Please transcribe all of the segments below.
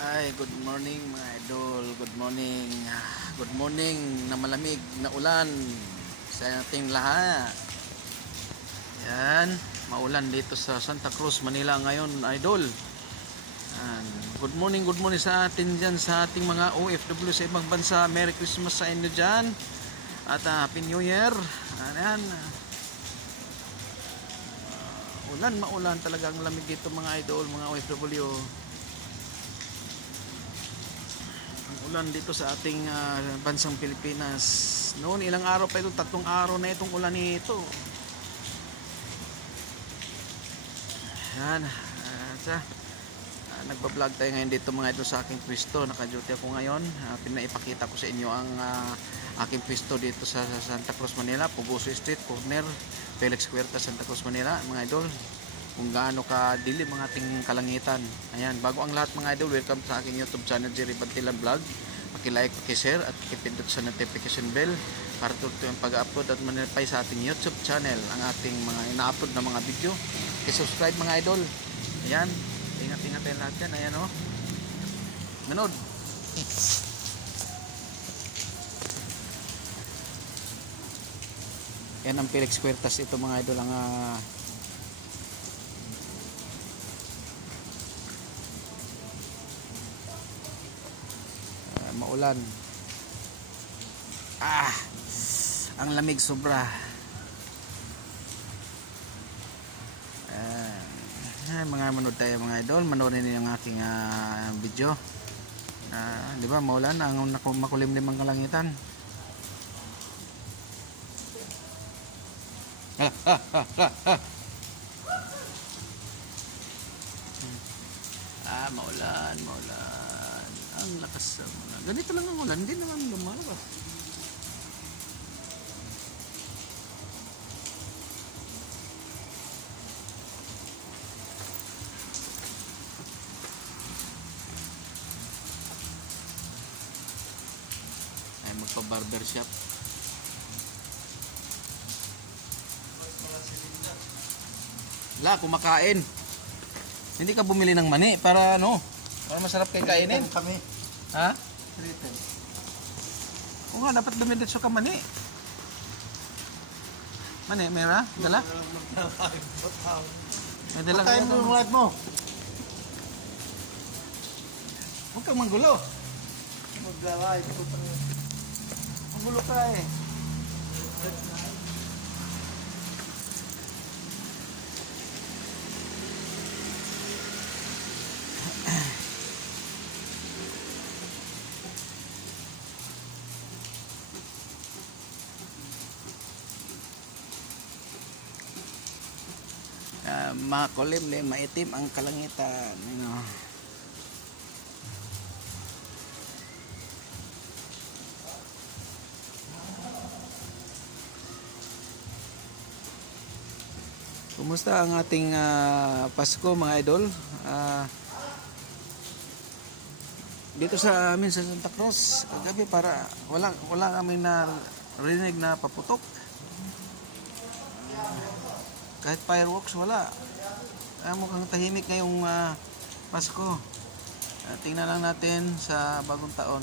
Ay, good morning mga idol. Good morning. Good morning na malamig na ulan sa ating lahat. Yan, maulan dito sa Santa Cruz, Manila ngayon, idol. Yan. Good morning, good morning sa atin dyan, sa ating mga OFW sa ibang bansa. Merry Christmas sa inyo dyan. At ah, Happy New Year. Ayan. Ah, ulan, maulan talagang lamig dito mga idol, mga OFW. ang ulan dito sa ating ah, bansang Pilipinas. Noon ilang araw pa ito, tatlong araw na itong ulan nito. Yan. Uh, sa, ah, nagpa-vlog tayo ngayon dito mga ito sa aking pwesto. Naka-duty ako ngayon. Uh, pinaipakita ko sa inyo ang ah, aking pwesto dito sa, sa Santa Cruz, Manila. Pugoso Street, corner, Felix Huerta, Santa Cruz, Manila. Mga idol, kung gaano ka dilim ang ating kalangitan. Ayan, bago ang lahat mga idol, welcome sa aking YouTube channel, Jerry Bantilan Vlog. Paki-like, paki-share at pindot sa notification bell para tuloy ang pag-upload at manipay sa ating YouTube channel ang ating mga ina-upload na mga video. I-subscribe mga idol. Ayan, ingat-ingat tayo lahat yan. Ayan o. Oh. Manood. Yan ang Felix Huertas ito mga idol ang ah, maulan ah ang lamig sobra ah, mga manood tayo mga idol manoorin niyo yung aking ah, video ah, di ba maulan ang makulimlim ang kalangitan ah, ah, ah, ah, ah. Ah, maulan, maulan. Ang lakas ng ulan. Ganito lang ang ulan, hindi naman lumalabas. Ay, magpa-barber shop. La, kumakain. Hindi ka bumili ng mani para ano, para masarap kay kainin. kami. Ha? Triton. Oo nga, dapat dumiretso ka mani. Mani, mera? Dala? May dala Patayin mo ka yung light mo. Huwag kang manggulo. Mag-light. Manggulo ka eh. Uh, makulimlim, maitim ang kalangitan. Ano. Kumusta ang ating ah, Pasko mga idol? Ah, dito sa amin sa Santa Cruz, kagabi para wala wala kami na rinig na paputok. Kahit fireworks wala. Ah, mukhang tahimik ngayong ah, Pasko. Ah, tingnan lang natin sa bagong taon.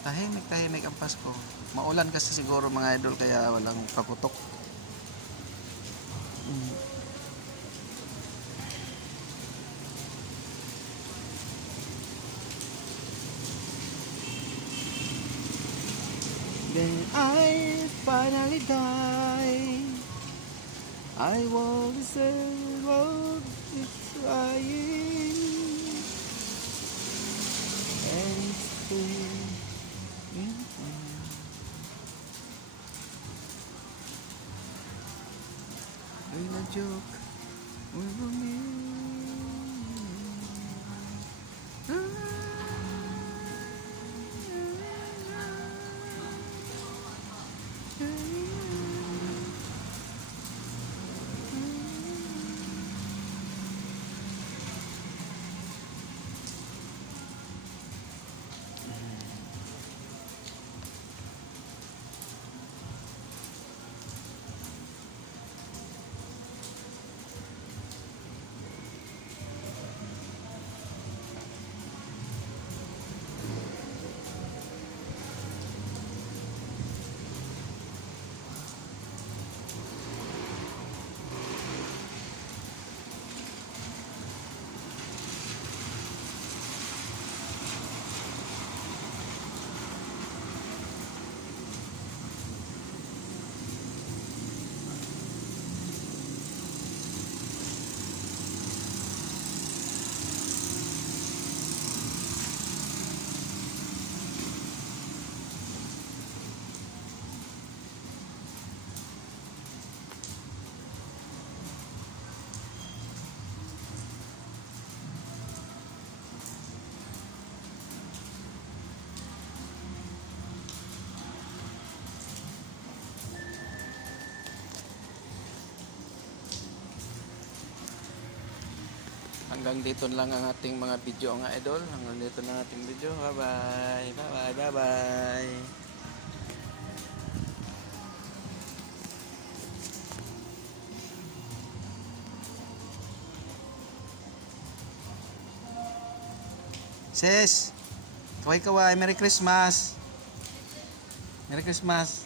Tahimik, tahimik ang Pasko. Maulan kasi siguro mga idol kaya walang paputok. Mm. Then I finally die. I won't deserve all the trying. And it's clear. Ain't a joke. We will meet. Hanggang dito lang ang ating mga video mga idol. Hanggang dito na ang ating video. Bye-bye. Bye-bye. Bye-bye. Sis, kaway kaway, Merry Christmas. Merry Christmas.